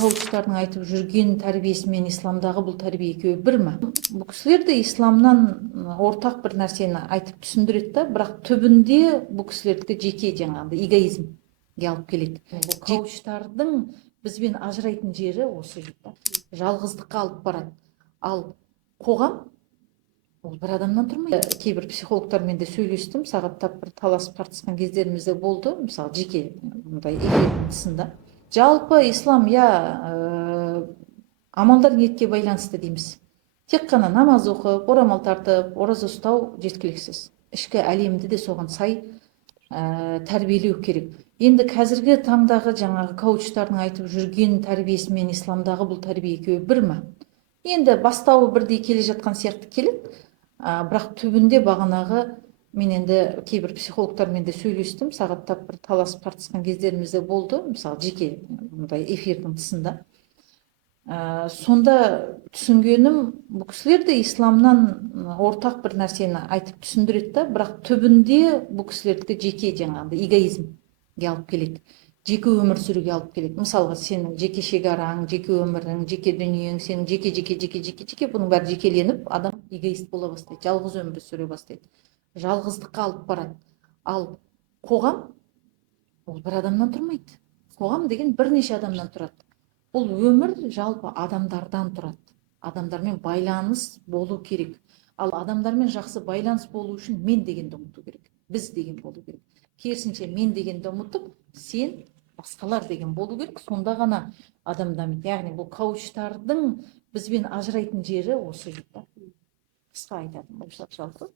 коучтардың айтып жүрген тәрбиесі мен исламдағы бұл тәрбие екеуі бір ма? Бұл кісілер де исламнан ортақ бір нәрсені айтып түсіндіреді да, бірақ түбінде бұл кісілердікі жеке жаңағыдай эгоизмге алып келеді. Бұл коучтардың бізбен ажырайтын жері осы жерде. Жалғыздыққа алып барады. Ал қоғам ол бір адамнан тұрмайды. Кейбір психологтармен де сөйлестім, сағаттап бір таласып тартысқан кездеріміз де болды, мысалы жеке мындай эфирдің тұсында. Жалпы ислам амалдар ниетке байланысты дейміз. Тек қана намаз оқып, орамал тартып, ораза ұстау жеткіліксіз. Ішкі әлемді де соған сай тәрбиелеу керек. Енді қазіргі таңдағы жаңағы коучтардың айтып жүрген тәрбиесі мен исламдағы бұл тәрбие екеуі бір ма? Енді бастауы бірдей келе жатқан сияқты келеді, бірақ түбінде бағанағы мен енді кейбір психологтармен де сөйлестім, сағаттап бір таласып тартысқан кездеріміз де болды, мысалы жеке мындай эфирдің тұсында. Сонда түсінгенім, бұл кісілер де исламнан ортақ бір нәрсені айтып түсіндіреді да, бірақ түбінде бұл кісілердікі жеке жаңағыдай эгоизмге алып келеді. Жеке өмір сүруге алып келеді. Мысалға сенің жеке шекараң, жеке өмірің, жеке дүниең, сенің жеке, бұның бәрі жекеленіп, адам эгоист бола бастайды, жалғыз өмір сүре бастайды. Жалғыздыққа алып барады. Ал қоғам ол бір адамнан тұрмайды. Қоғам деген бірнеше адамнан тұрады. Бұл өмір жалпы адамдардан тұрады. Адамдармен байланыс болу керек. Ал адамдармен жақсы байланыс болу үшін мен дегенді ұмыту керек. Біз деген болу керек. Керісінше мен дегенді ұмытып, сен басқалар деген болу керек. Сонда ғана адам дамиды. Яғни бұл коучтардың бізбен ажырайтын жері осы жерде. Қысқа айтатын болсақ жалпы.